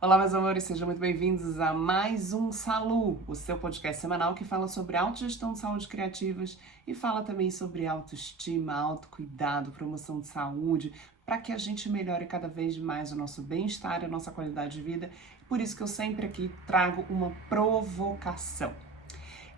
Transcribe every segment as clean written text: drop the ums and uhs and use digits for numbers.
Olá, meus amores, sejam muito bem-vindos a mais um Salu, o seu podcast semanal que fala sobre autogestão de saúde criativas e fala também sobre autoestima, autocuidado, promoção de saúde, para que a gente melhore cada vez mais o nosso bem-estar e a nossa qualidade de vida. Por isso que eu sempre aqui trago uma provocação.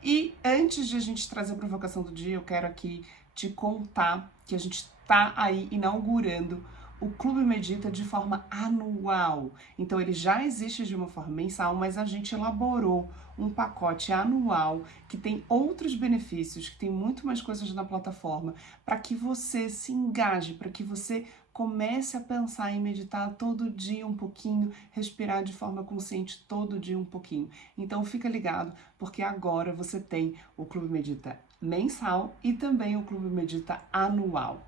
E antes de a gente trazer a provocação do dia, eu quero aqui te contar que a gente está aí inaugurando o Clube Medita de forma anual. Então ele já existe de uma forma mensal, mas a gente elaborou um pacote anual que tem outros benefícios, que tem muito mais coisas na plataforma, para que você se engaje, para que você comece a pensar em meditar todo dia um pouquinho, respirar de forma consciente todo dia um pouquinho. Então fica ligado, porque agora você tem o Clube Medita mensal e também o Clube Medita anual.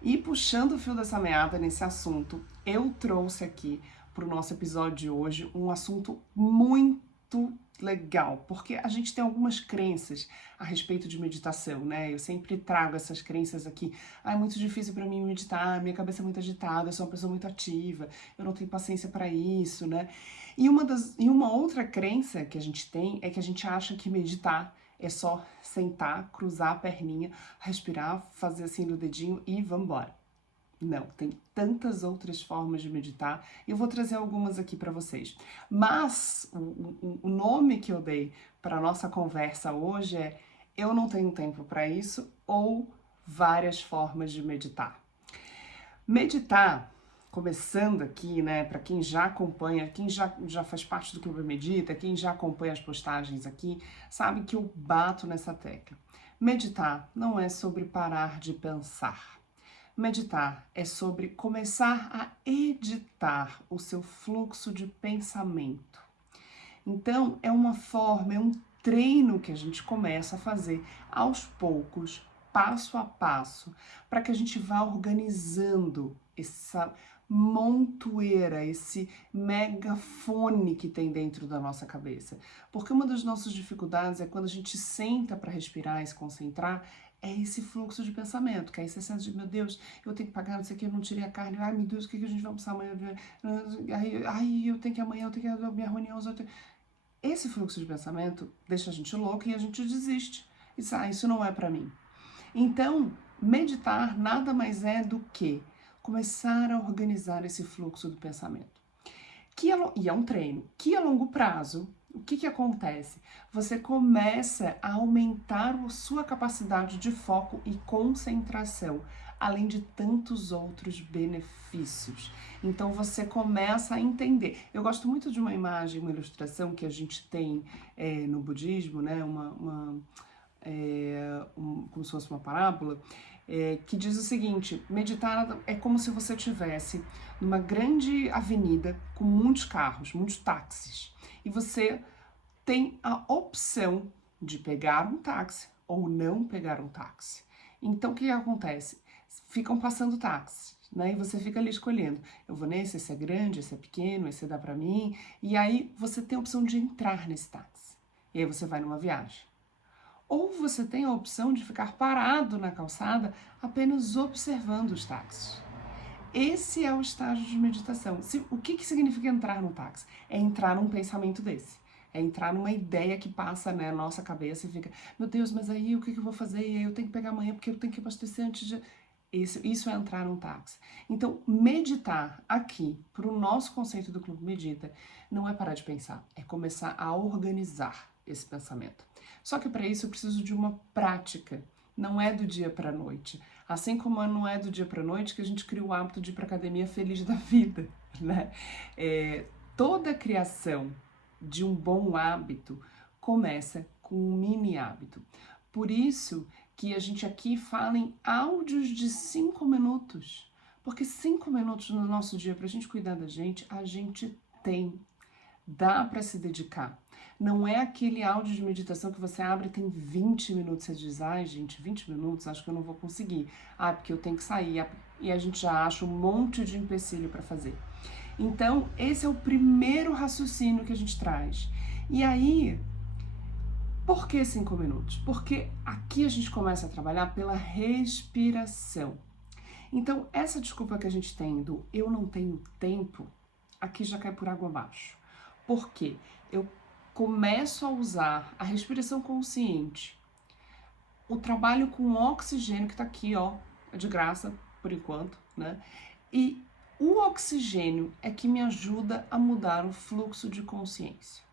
E puxando o fio dessa meada nesse assunto, eu trouxe aqui para o nosso episódio de hoje um assunto muito legal, porque a gente tem algumas crenças a respeito de meditação, né? Eu sempre trago essas crenças aqui. Ah, é muito difícil para mim meditar, minha cabeça é muito agitada, eu sou uma pessoa muito ativa, eu não tenho paciência para isso, né? E uma outra crença que a gente tem é que a gente acha que meditar é só sentar, cruzar a perninha, respirar, fazer assim no dedinho e vambora. Não, tem tantas outras formas de meditar e eu vou trazer algumas aqui para vocês. Mas o nome que eu dei para a nossa conversa hoje é Eu não tenho tempo para isso ou várias formas de meditar. Meditar, começando aqui, né, para quem já acompanha, quem já faz parte do Clube Medita, quem já acompanha as postagens aqui, sabe que eu bato nessa tecla. Meditar não é sobre parar de pensar. Meditar é sobre começar a editar o seu fluxo de pensamento. Então, é uma forma, é um treino que a gente começa a fazer aos poucos, passo a passo, para que a gente vá organizando essa montoeira, esse megafone que tem dentro da nossa cabeça. Porque uma das nossas dificuldades é quando a gente senta para respirar e se concentrar, é esse fluxo de pensamento, que aí você sente, meu Deus, eu tenho que pagar, não sei o que, eu não tirei a carne, ai meu Deus, o que a gente vai almoçar amanhã? Ai, eu tenho que amanhã, eu tenho que ir à minha reunião, esse fluxo de pensamento deixa a gente louco e a gente desiste. E diz, isso não é para mim. Então, meditar nada mais é do que começar a organizar esse fluxo do pensamento. E é um treino que a longo prazo, o que acontece? Você começa a aumentar a sua capacidade de foco e concentração, além de tantos outros benefícios. Então você começa a entender. Eu gosto muito de uma imagem, uma ilustração que a gente tem no budismo, né? Como se fosse uma parábola, que diz o seguinte: meditar é como se você estivesse numa grande avenida com muitos carros, muitos táxis, e você tem a opção de pegar um táxi ou não pegar um táxi. Então o que acontece? Ficam passando táxis, né? E você fica ali escolhendo, eu vou nesse, esse é grande, esse é pequeno, esse dá pra mim, e aí você tem a opção de entrar nesse táxi, e aí você vai numa viagem. Ou você tem a opção de ficar parado na calçada apenas observando os táxis. Esse é o estágio de meditação. O que significa entrar no táxi? É entrar num pensamento desse. É entrar numa ideia que passa na nossa cabeça e fica, meu Deus, mas aí o que eu vou fazer? E aí eu tenho que pegar amanhã porque eu tenho que abastecer antes de... Isso é entrar num táxi. Então, meditar aqui, para o nosso conceito do Clube Medita, não é parar de pensar, é começar a organizar esse pensamento. Só que para isso eu preciso de uma prática, não é do dia para a noite. Assim como não é do dia para a noite que a gente cria o hábito de ir para academia feliz da vida, né? Toda criação de um bom hábito começa com um mini hábito. Por isso que a gente aqui fala em áudios de 5 minutos, porque 5 minutos no nosso dia para a gente cuidar da gente, a gente tem. Dá para se dedicar. Não é aquele áudio de meditação que você abre e tem 20 minutos, você diz, ai gente, 20 minutos, acho que eu não vou conseguir. Ah, porque eu tenho que sair. E a gente já acha um monte de empecilho para fazer. Então, esse é o primeiro raciocínio que a gente traz. E aí, por que 5 minutos? Porque aqui a gente começa a trabalhar pela respiração. Então, essa desculpa que a gente tem do eu não tenho tempo, aqui já cai por água abaixo. Por quê? Eu começo a usar a respiração consciente, o trabalho com oxigênio, que tá aqui, ó, é de graça, por enquanto, né? E o oxigênio é que me ajuda a mudar o fluxo de consciência.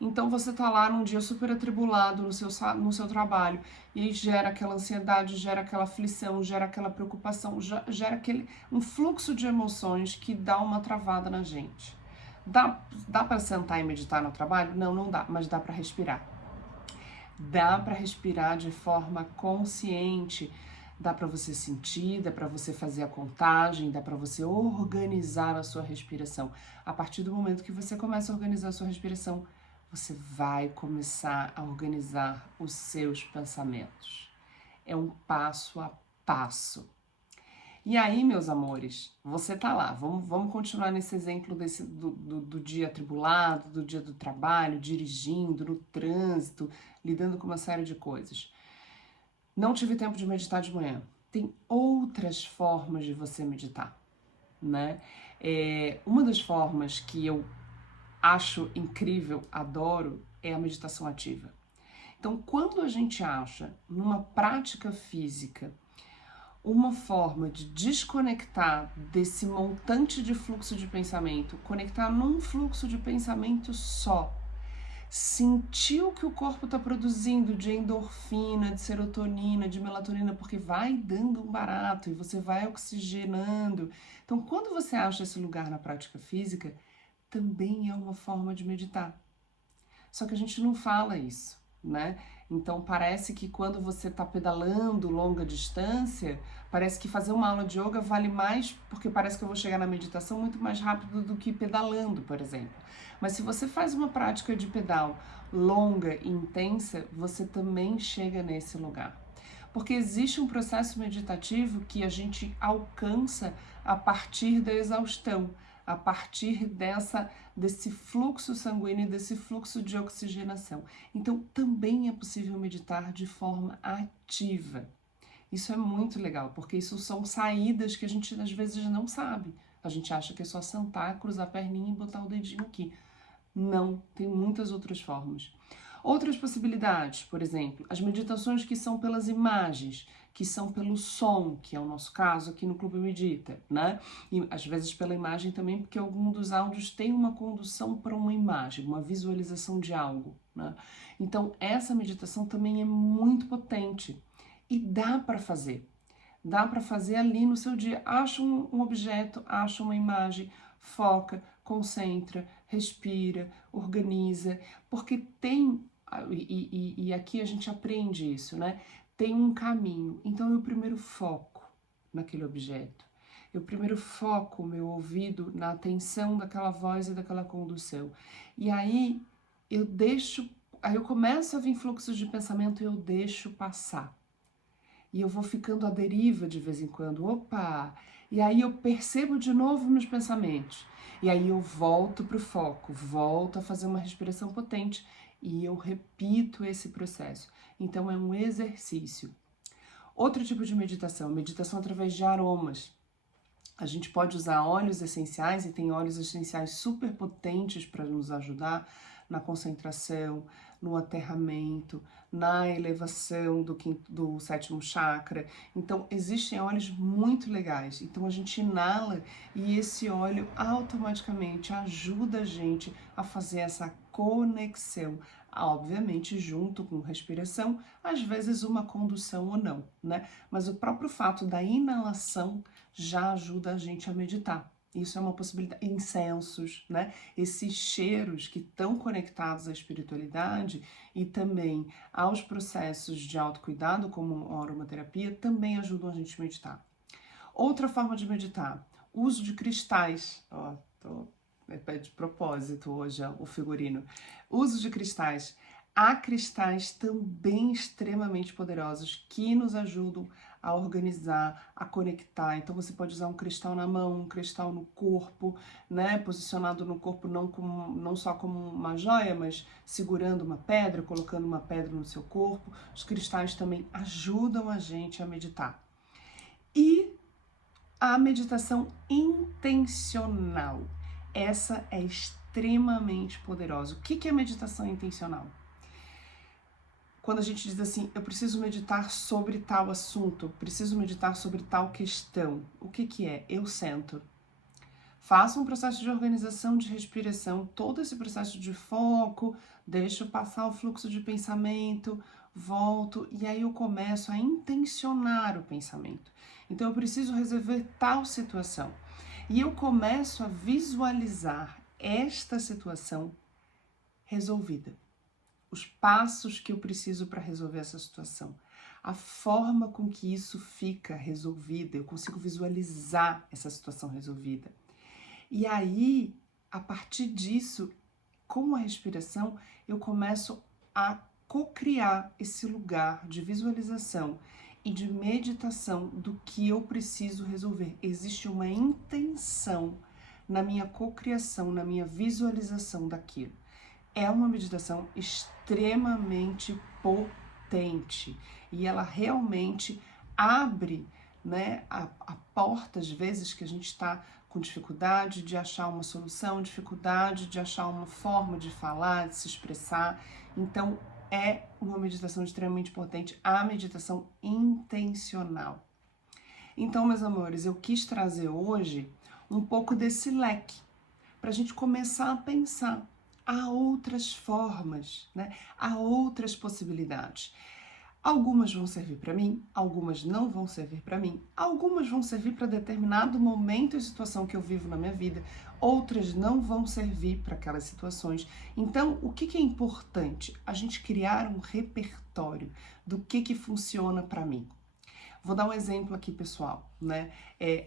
Então você tá lá num dia super atribulado no seu trabalho e aí gera aquela ansiedade, gera aquela aflição, gera aquela preocupação, gera um fluxo de emoções que dá uma travada na gente. Dá para sentar e meditar no trabalho? Não, não dá, mas dá para respirar. Dá para respirar de forma consciente. Dá para você sentir, dá para você fazer a contagem, dá para você organizar a sua respiração. A partir do momento que você começa a organizar a sua respiração, você vai começar a organizar os seus pensamentos. É um passo a passo. E aí, meus amores, você tá lá. Vamos continuar nesse exemplo do dia atribulado, do dia do trabalho, dirigindo, no trânsito, lidando com uma série de coisas. Não tive tempo de meditar de manhã. Tem outras formas de você meditar, né? Uma das formas que eu acho incrível, adoro, é a meditação ativa. Então, quando a gente acha numa prática física uma forma de desconectar desse montante de fluxo de pensamento, conectar num fluxo de pensamento só, sentir o que o corpo está produzindo de endorfina, de serotonina, de melatonina, porque vai dando um barato e você vai oxigenando. Então, quando você acha esse lugar na prática física, também é uma forma de meditar. Só que a gente não fala isso, né? Então parece que quando você está pedalando longa distância, parece que fazer uma aula de yoga vale mais, porque parece que eu vou chegar na meditação muito mais rápido do que pedalando, por exemplo. Mas se você faz uma prática de pedal longa e intensa, você também chega nesse lugar. Porque existe um processo meditativo que a gente alcança a partir da exaustão, a partir desse fluxo sanguíneo, desse fluxo de oxigenação. Então, também é possível meditar de forma ativa. Isso é muito legal, porque isso são saídas que a gente às vezes não sabe. A gente acha que é só sentar, cruzar a perninha e botar o dedinho aqui. Não, tem muitas outras formas. Outras possibilidades, por exemplo, as meditações que são pelas imagens, que são pelo som, que é o nosso caso aqui no Clube Medita, né? E às vezes pela imagem também, porque algum dos áudios tem uma condução para uma imagem, uma visualização de algo, né? Então, essa meditação também é muito potente e dá para fazer. Dá para fazer ali no seu dia. Acha um objeto, acha uma imagem, foca, concentra, respira, organiza, porque tem, e aqui a gente aprende isso, né? Tem um caminho. Então eu primeiro foco naquele objeto. Eu primeiro foco o meu ouvido na atenção daquela voz e daquela condução. E aí eu começo a vir fluxos de pensamento e eu deixo passar. E eu vou ficando à deriva de vez em quando. Opa! E aí eu percebo de novo meus pensamentos. E aí eu volto para o foco, volto a fazer uma respiração potente e eu repito esse processo. Então é um exercício. Outro tipo de meditação através de aromas. A gente pode usar óleos essenciais e tem óleos essenciais super potentes para nos ajudar na concentração, no aterramento, na elevação do sétimo chakra. Então, existem óleos muito legais. Então, a gente inala e esse óleo automaticamente ajuda a gente a fazer essa conexão. Obviamente, junto com respiração, às vezes uma condução ou não, né? Mas o próprio fato da inalação já ajuda a gente a meditar. Isso é uma possibilidade. Incensos, né? Esses cheiros que estão conectados à espiritualidade e também aos processos de autocuidado, como a aromaterapia, também ajudam a gente a meditar. Outra forma de meditar, uso de cristais. Ó, é de propósito hoje o figurino. Uso de cristais. Há cristais também extremamente poderosos que nos ajudam a organizar, a conectar. Então você pode usar um cristal na mão, um cristal no corpo, né? Posicionado no corpo não só como uma joia, mas segurando uma pedra, colocando uma pedra no seu corpo. Os cristais também ajudam a gente a meditar. E a meditação intencional. Essa é extremamente poderosa. O que é meditação intencional? Quando a gente diz assim, eu preciso meditar sobre tal assunto, eu preciso meditar sobre tal questão, o que é? Eu sento, faço um processo de organização de respiração, todo esse processo de foco, deixo passar o fluxo de pensamento, volto e aí eu começo a intencionar o pensamento. Então eu preciso resolver tal situação e eu começo a visualizar esta situação resolvida. Os passos que eu preciso para resolver essa situação, a forma com que isso fica resolvida, eu consigo visualizar essa situação resolvida. E aí, a partir disso, com a respiração, eu começo a co-criar esse lugar de visualização e de meditação do que eu preciso resolver. Existe uma intenção na minha co-criação, na minha visualização daquilo. É uma meditação extremamente potente e ela realmente abre, né, a porta, às vezes, que a gente está com dificuldade de achar uma solução, dificuldade de achar uma forma de falar, de se expressar. Então, é uma meditação extremamente potente, a meditação intencional. Então, meus amores, eu quis trazer hoje um pouco desse leque, para a gente começar a pensar. Há outras formas, né? Há outras possibilidades. Algumas vão servir para mim, algumas não vão servir para mim, algumas vão servir para determinado momento e situação que eu vivo na minha vida, outras não vão servir para aquelas situações. Então, o que é importante? A gente criar um repertório do que funciona para mim. Vou dar um exemplo aqui, pessoal, né?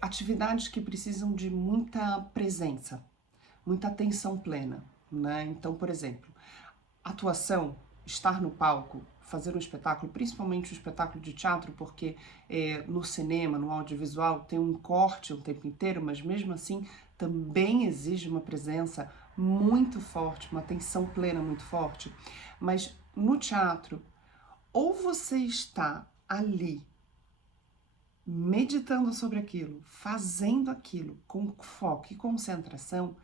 Atividades que precisam de muita presença, muita atenção plena, né? Então, por exemplo, atuação, estar no palco, fazer um espetáculo, principalmente um espetáculo de teatro, porque no cinema, no audiovisual, tem um corte o tempo inteiro, mas mesmo assim também exige uma presença muito forte, uma atenção plena muito forte. Mas no teatro, ou você está ali meditando sobre aquilo, fazendo aquilo com foco e concentração,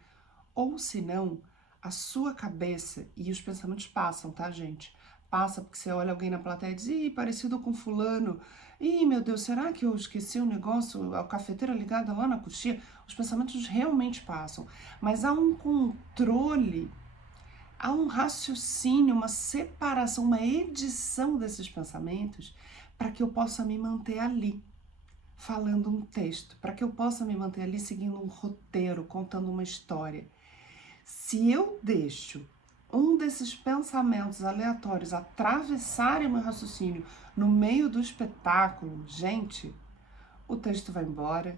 ou se não, a sua cabeça e os pensamentos passam, tá, gente? Passa porque você olha alguém na plateia e diz, ih, parecido com fulano. Ih, meu Deus, será que eu esqueci um negócio, a cafeteira ligada lá na coxia? Os pensamentos realmente passam. Mas há um controle, há um raciocínio, uma separação, uma edição desses pensamentos para que eu possa me manter ali, falando um texto, para que eu possa me manter ali seguindo um roteiro, contando uma história. Se eu deixo um desses pensamentos aleatórios atravessarem meu raciocínio no meio do espetáculo, gente, o texto vai embora.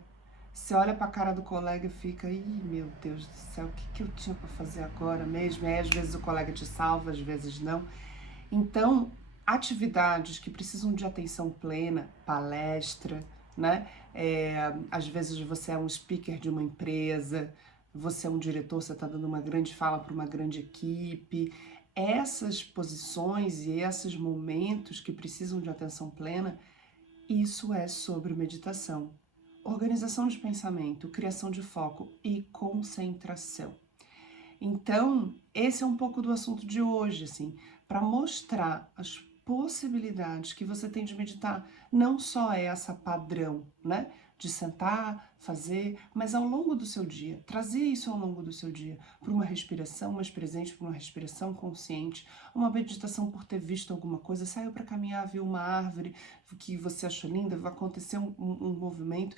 Você olha para a cara do colega e fica, ih, meu Deus do céu, o que eu tinha para fazer agora mesmo? Às vezes o colega te salva, às vezes não. Então, atividades que precisam de atenção plena, palestra, né? Às vezes você é um speaker de uma empresa, você é um diretor, você está dando uma grande fala para uma grande equipe. Essas posições e esses momentos que precisam de atenção plena, isso é sobre meditação. Organização de pensamento, criação de foco e concentração. Então, esse é um pouco do assunto de hoje, assim, para mostrar as possibilidades que você tem de meditar. Não só essa padrão, né? De sentar, fazer, mas ao longo do seu dia, trazer isso ao longo do seu dia, para uma respiração mais presente, para uma respiração consciente, uma meditação por ter visto alguma coisa, saiu para caminhar, viu uma árvore que você achou linda, vai acontecer um movimento,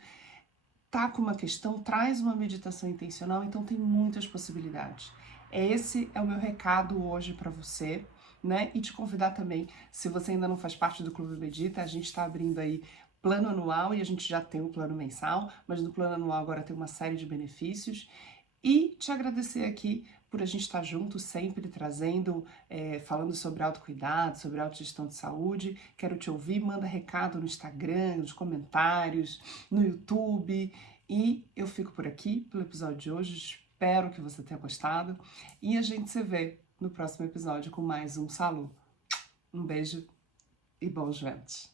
tá com uma questão, traz uma meditação intencional, então tem muitas possibilidades. Esse é o meu recado hoje para você, né? E te convidar também, se você ainda não faz parte do Clube Medita, a gente está abrindo aí plano anual e a gente já tem o plano mensal, mas no plano anual agora tem uma série de benefícios. E te agradecer aqui por a gente estar junto, sempre trazendo, falando sobre autocuidado, sobre autogestão de saúde. Quero te ouvir, manda recado no Instagram, nos comentários, no YouTube. E eu fico por aqui pelo episódio de hoje. Espero que você tenha gostado. E a gente se vê no próximo episódio com mais um Salu. Um beijo e bons ventos.